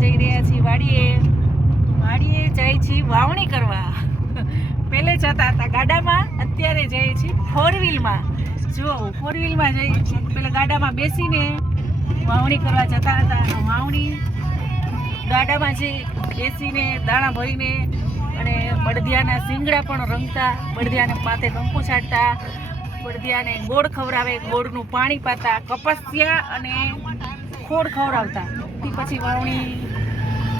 જઈ રહ્યા છીએ વાડીએ જાય છીએ વાવણી કરવા. પહેલે જતા હતા ગાડામાં, અત્યારે જઈએ છીએ ફોર વ્હીલમાં. જો ફોર વ્હીલમાં જઈએ છીએ, પેલા ગાડામાં બેસીને વાવણી કરવા જતા હતા. વાવણી ગાડામાં જે બેસીને દાણા ભરીને અને બળદિયાના શીંગડા પણ રંગતા, બળદિયાને માથે કંકુ છાંટતા, બળદિયાને ગોળ ખવડાવે, ગોળનું પાણી પાતા, કપસિયા અને ખોળ ખવડાવતા. પછી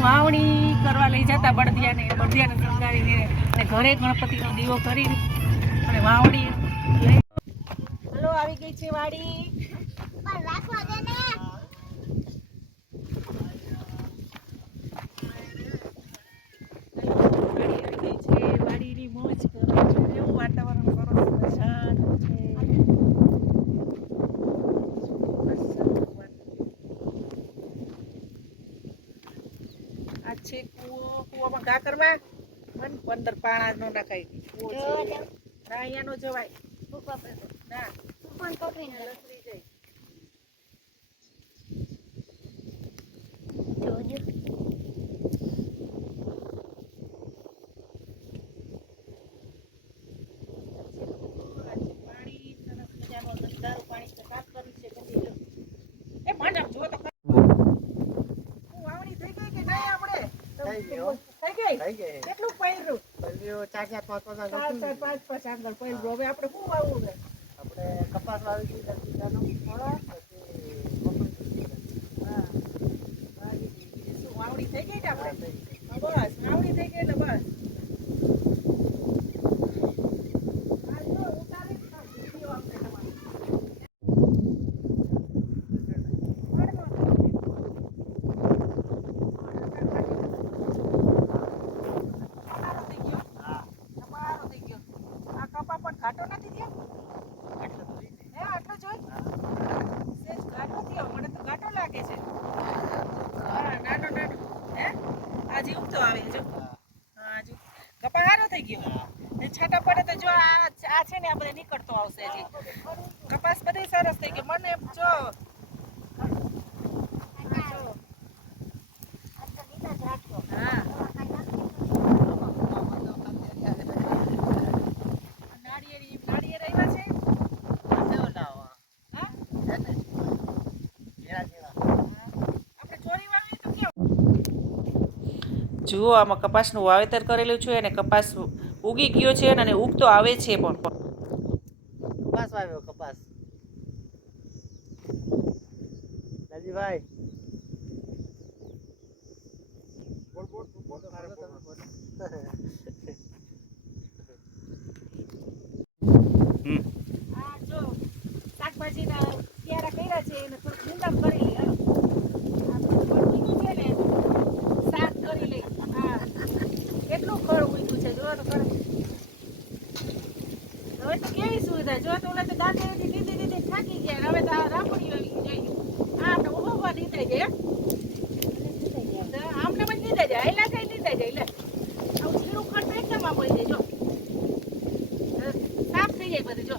વાવણી કરવા લઈ જતા બળદિયાને શણગારીને અને ઘરે ગણપતિનો દીવો કરી અને વાવણી લઈ. હલો, આવી ગઈ છે વાડી. વાડીની મોજ કરો છો. એવું વાતાવરણ સરસ મજાનું છે. આ છે કૂવામાં ઘા કરવા અંદર પાણા નો નખાય. ના, અહીંયા નો જવાય. ના, લસરી જાય. કેટલું પૈરું? 4-5 આગળ પૈરું. હવે આપણે શું વાવવું છે? આપણે કપાસ વાવી દીધા, વાવણી થઈ ગઈ ને આપણે? બસ વાવણી થઈ ગઈ ને બસ. ઘાટો નથી થયો? આટલો જોઈ ઘાટો થયો. મને તો ઘાટો લાગે છે. હા, નાનો હે આજે ઉગતો આવે. જો હા, જો કપા સારો થઈ ગયો. છાંટા પડે તો જો આ છે ને આ બધે નીકળતો આવશે. હજી કપાસ બધે સરસ થઈ ગયો. મને જો હા જુઓ, આમાં કપાસનું વાવેતર કરેલું છે અને કપાસ ઉગી ગયો છે અને ઉગતો આવે છે પણ. કપાસ વાવ્યો, કપાસ. રાજીભાઈ જો શાકભાજીના ક્યારા કર્યા છે એને થોડુંક નિંદણ કરી લે. શાક કરી લે. હા, કેટલું ખડ ઉગ્યું છે જો તો ખડ. હવે તો કેવી સુવિધા જો તો ઓલા તો દાંતેથી દીધી થાકી ગયા. હવે તો રાપડી આવી જાય. હા, આપણે ઉભા દીધા જાય. આમને પણ દીધા જાય. એલા કઈ દીધા જાય. લે આવું જીરું ખડ તો એકદમ આ મળી જાય. જો સાફ થઈ જાય બધું. જો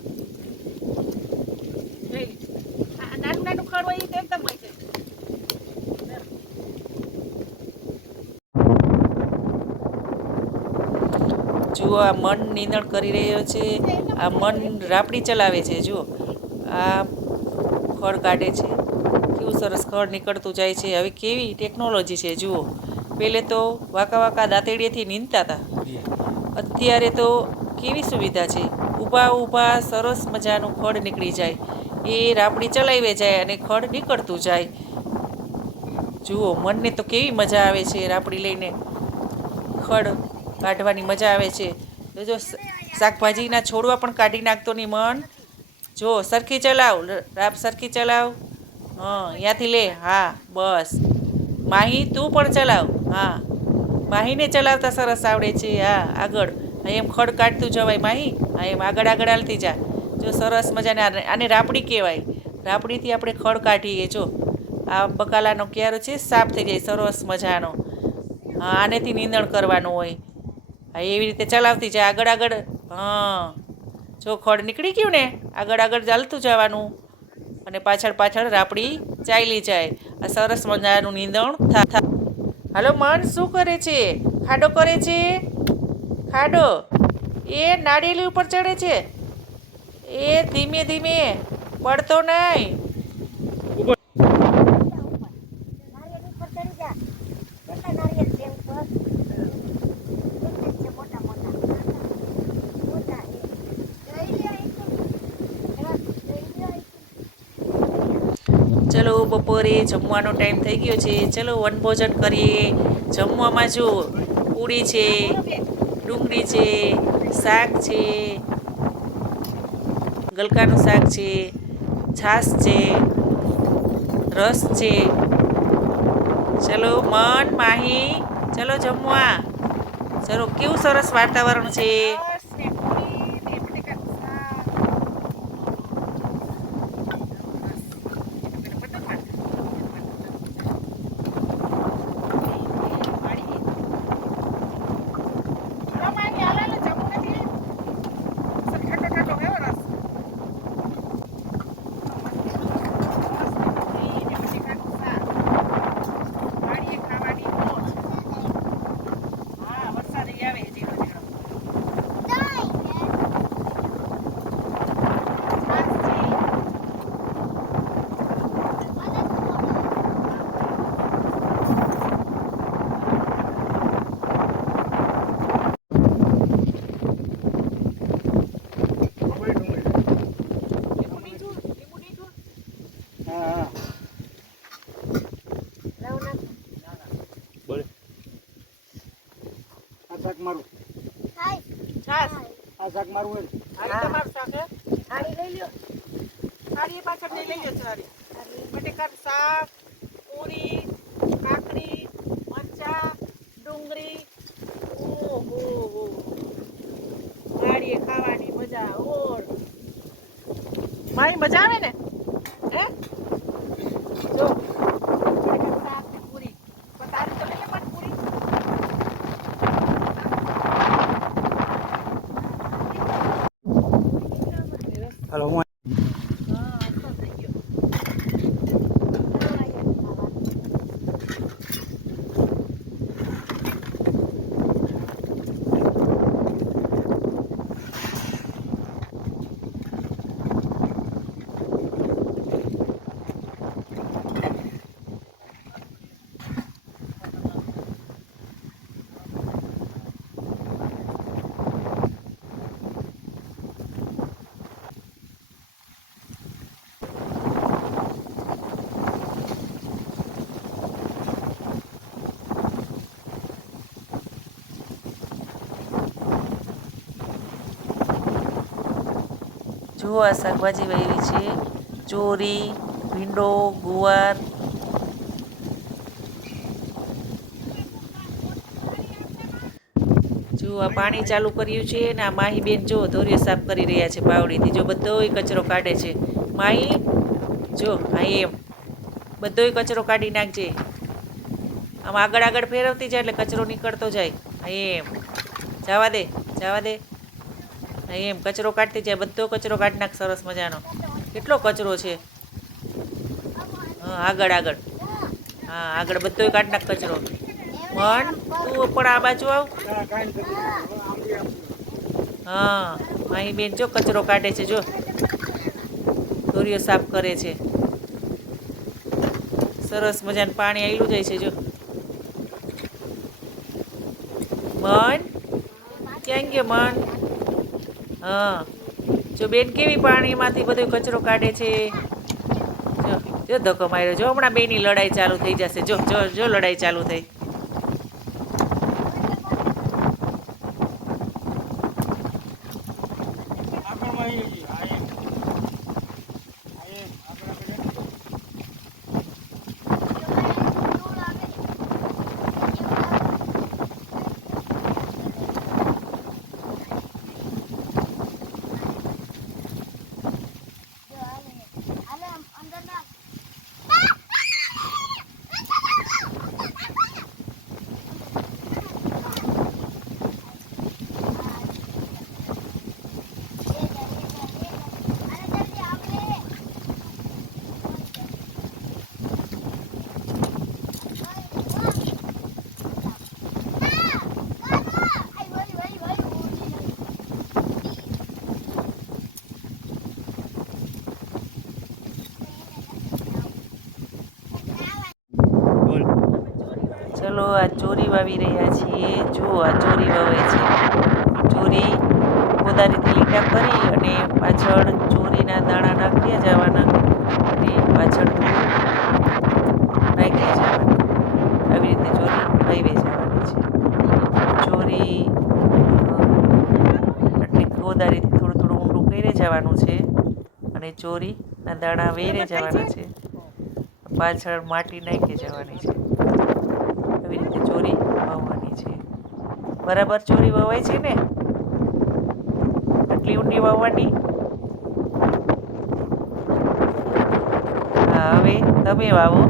નાનું ખડ હોય એ તો એકદમ હોય છે. જુઓ, આ મન નીંદણ કરી રહ્યો છે. આ મન રાપડી ચલાવે છે. જુઓ, આ ખડ કાઢે છે. કેવું સરસ ખડ નીકળતું જાય છે. હવે કેવી ટેકનોલોજી છે જુઓ. પહેલે તો વાંકા દાંતેડીએથી નીંદતા હતા. અત્યારે તો કેવી સુવિધા છે. ઊભા સરસ મજાનું ખડ નીકળી જાય. એ રાપડી ચલાવે જાય અને ખડ નીકળતું જાય. જુઓ, મનને તો કેવી મજા આવે છે રાપડી લઈને ખડ કાઢવાની મજા આવે છે. જો શાકભાજીના છોડવા પણ કાઢી નાખતો નહીં મન. જો સરખી ચલાવ, રાપ સરખી ચલાવ. હા, અહીંયાથી લે. હા, બસ. માહી તું પણ ચલાવ. હા, માહીને ચલાવતા સરસ આવડે છે. હા, આગળ એમ ખડ કાઢતું જવાય માહી. હા, એમ આગળ હાલતી જા. જો સરસ મજાને આને રાપડી કહેવાય. રાપડીથી આપણે ખડ કાઢીએ. જો આ બકાલાનો ક્યારો છે, સાફ થઈ જાય સરસ મજાનો. હા, આનેથી નીંદણ કરવાનું હોય. હા, એવી રીતે ચલાવતી જાય આગળ. હા, જો ખડ નીકળી ગયું ને, આગળ ચાલતું જવાનું અને પાછળ રાપડી ચાલી જાય. આ સરસ મજાનું નીંદણ થાય. હાલો મન શું કરે છે? ખાડો કરે છે? ખાડો એ નાળિયેરી ઉપર ચડે છે. એ ધીમે ધીમે પડતો નહીં. ચલો બપોરે જમવાનો ટાઈમ થઈ ગયો છે. ચલો વનભોજન કરીએ. જમવામાં જો પૂરી છે, ડુંગળી છે, શાક છે, ગલકાનું શાક છે, છાશ છે, રસ છે. ચલો મન માહી ચલો જમવા. ચલો કેવું સરસ વાતાવરણ છે. હા બોલે આ શાક મારું છાશ આ શાક મારું હોય આડી તમારું શાક હે? આડી લઈ લ્યો. આડી એ પાછળ લઈ લ્યો છે આડી. બટેકાનું શાક, પૂરી, કાકડી, મરચા, ડુંગળી. ઓહો આડીએ ખાવાની મજા ઓર. મારી મજા આવે ને? હે? જો બટેકાનું શાક ને પૂરી. પણ તારી તો લઈ લે પણ પૂરી. હાલો હું હા તો થઈ ગયો. જુઓ આ શાકભાજી વાવી છે. ચોરી, ભીંડો, ગુવાર. જો આ પાણી ચાલુ કર્યું છે ને આ માહી બેન જો ધોરિયો સાફ કરી રહ્યા છે પાવડીથી. જો બધોય કચરો કાઢે છે. માહી જો આ એમ બધોય કચરો કાઢી નાખજે. આમ આગળ આગળ ફેરવતી જાય એટલે કચરો નીકળતો જાય. આ એમ જવા દે જવા દે. હા એમ કચરો કાઢતી જાય. બધો કચરો કાઢી નાખ સરસ મજાનો. કેટલો કચરો છે. હા આગળ આગળ હા આગળ બધોય કાઢી નાખ કચરો. મન તું પણ આ બાજુ આવ. હા માહી બેન જો કચરો કાઢે છે. જો ધોરિયો સાફ કરે છે. સરસ મજાનું પાણી આવેલું જાય છે. જો મન ક્યાં ગયો મન? હા જો બેન કેવી પાણીમાંથી બધો કચરો કાઢે છે. જો જો ધક્કો માર્યો. જો હમણાં બેની લડાઈ ચાલુ થઈ જશે. જો જો જો લડાઈ ચાલુ થઈ. હલો, આ ચોરી વાવી રહ્યા છીએ. જુઓ, આ ચોરી વવાય છે. ચોરી કોદારીથી લીટા કરી અને પાછળ ચોરીના દાણા નાખ્યા જવાના અને પાછળ ધૂળ નાખ્યા જવાના. આવી રીતે ચોરી વાવી જવાની છે. ચોરી એટલે કોદારીથી થોડું થોડું ઊંડું કરી જવાનું છે અને ચોરીના દાણા વેરે જવાના છે. પાછળ માટી નાખી જવાની છે. આવી રીતે ચોરી વાવવાની છે. બરાબર ચોરી વવાય છે ને? આટલી ઊંડી વાવવાની. હા, હવે તમે વાવો.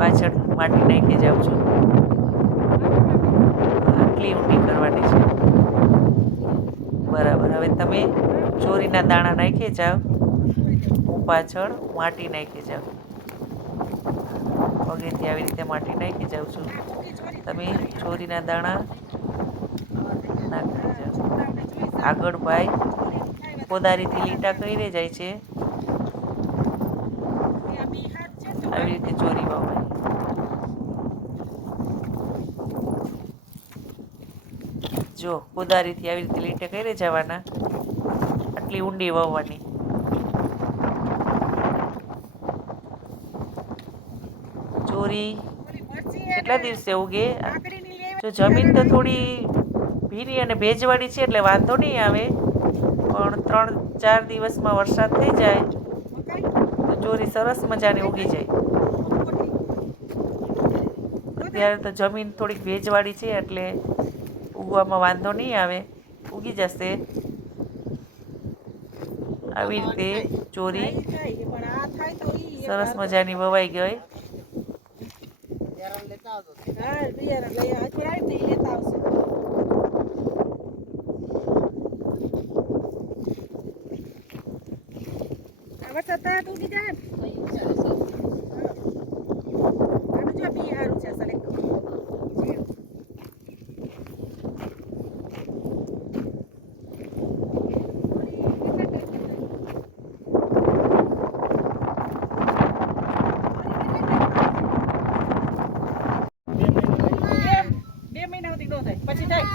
પાછળ માટી નાખી જાઉં છું. આટલી ઊંડી કરવાની છે. બરાબર. હવે તમે ચોરીના દાણા નાખી જાઓ. હું પાછળ માટી નાખી જાઉં. પગેથી આવી રીતે માટી નાખી જાઉં છું. તમે ચોરીના દાણા નાખી જાઓ. આગળ ભાઈ કોદારીથી લીટા કરી જાય છે. આવી રીતે ચોરી વાવવાની. જો કોદારીથી આવી રીતે લીટા કરી જવાના. આટલી ઊંડી વાવવાની. ચોરી કેટલા દિવસે ઉગે? જો જમીન તો થોડી ભીની અને ભેજવાળી છે એટલે વાંધો નહીં આવે, પણ 3-4 દિવસમાં વરસાદ થઈ જાય તો ચોરી સરસ મજાની ઉગી જાય. અત્યારે તો જમીન થોડીક ભેજવાળી છે એટલે ઉગવામાં વાંધો નહીં આવે, ઉગી જશે. આવી રીતે ચોરી સરસ મજાની વવાઈ ગઈ. પછી થાય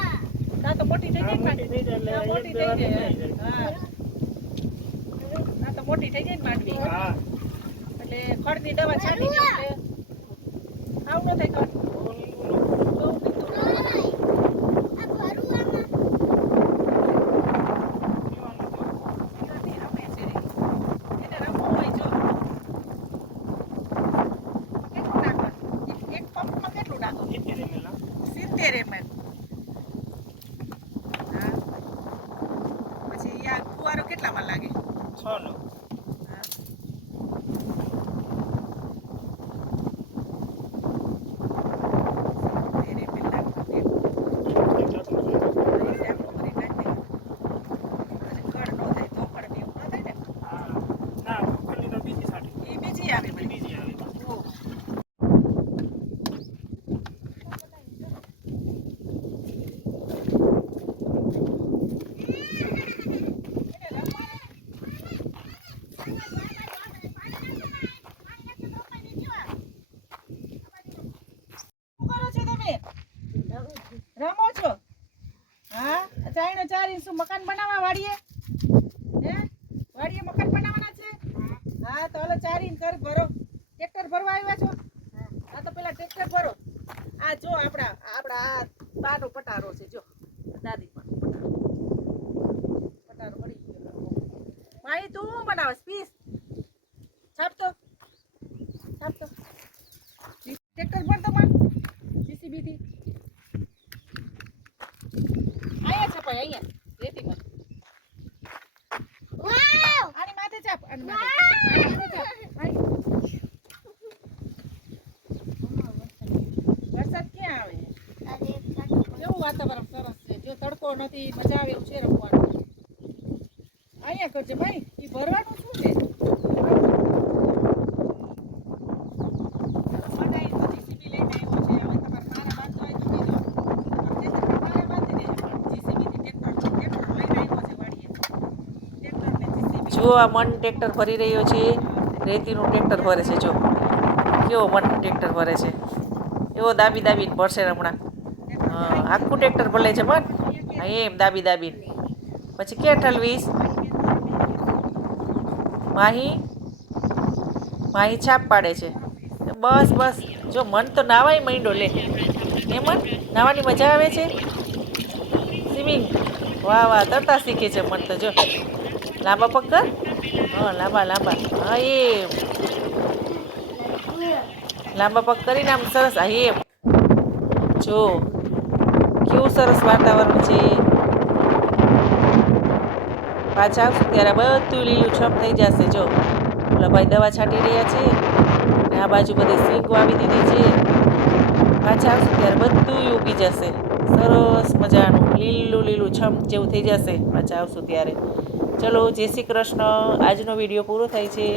ના તો મોટી થઈ જાય મોટી થઈ જાય. હા, ના તો મોટી થઈ જાય માંડવી એટલે ખડની દવા છાંટી દો એટલે આવું ન થાય. કેટલામાં લાગે? 6 નો. રમો છો? હા, 4 ઇંચ મકાન બનાવવા વાડીએ? હે, વાડીએ મકાન બનાવવાના છે? હા, તો હાલો 4 ઇંચ કર ભરો. ટ્રેક્ટર ભરવા આવ્યા છો? હા, તો પેલા ટ્રેક્ટર ભરો. આ જો આપણા આ બાનો પટારો છે. જો દાદી પણ પટારો પડી ગયો. માઈ તું શું બનાવસ? પીસ છાપતો ટ્રેક્ટર ભરતો માં જીસીબી થી. અહીંયા છપાય, અહીંયા રેતીમાં. આની માથે ચાપ. આની માથે ચાપ. વરસાદ ક્યાં આવે? કેવું વાતાવરણ સરસ છે. જો તડકો નથી, મજા આવે એવું છે રમવાનું. અહીંયા કરજે ભાઈ. એ ભરવાનું શું છે? જુઓ, આ મન ટ્રેક્ટર ફરી રહ્યો છે. રેતીનું ટ્રેક્ટર ફરે છે. જો કેવો મન ટ્રેક્ટર ફરે છે. એવો દાબી દાબીને ભરશે હમણાં. હા, આખું ટ્રેક્ટર ભલે છે પણ હા એમ દાબી દાબીને. પછી ક્યાં ઠલવીશ? માહી છાપ પાડે છે. બસ બસ જો મન તો નાવાય માંડ્યો લે. એ મન નાવાની મજા આવે છે. સ્વિમિંગ વાહ વાહ તરતા શીખે છે મન તો જો. લાંબા પગ કર. હા લાંબા લાંબા હા એમ લાંબા પગ કરીને આમ સરસ હા એમ જો કેવું સરસ વાતાવરણ છે. પાછા આવશું ત્યારે બધું લીલુંછમ થઈ જશે જો. ઓલા ભાઈ દવા છાંટી રહ્યા છે ને આ બાજુ બધી સિંગ વાવી દીધી છે. પાછા આવશું ત્યારે બધું ઉગી જશે સરસ મજાનું લીલું લીલું છમ જેવું થઈ જશે પાછા આવશું ત્યારે. ચલો જય શ્રી કૃષ્ણ. આજનો વિડીયો પૂરો થાય છે.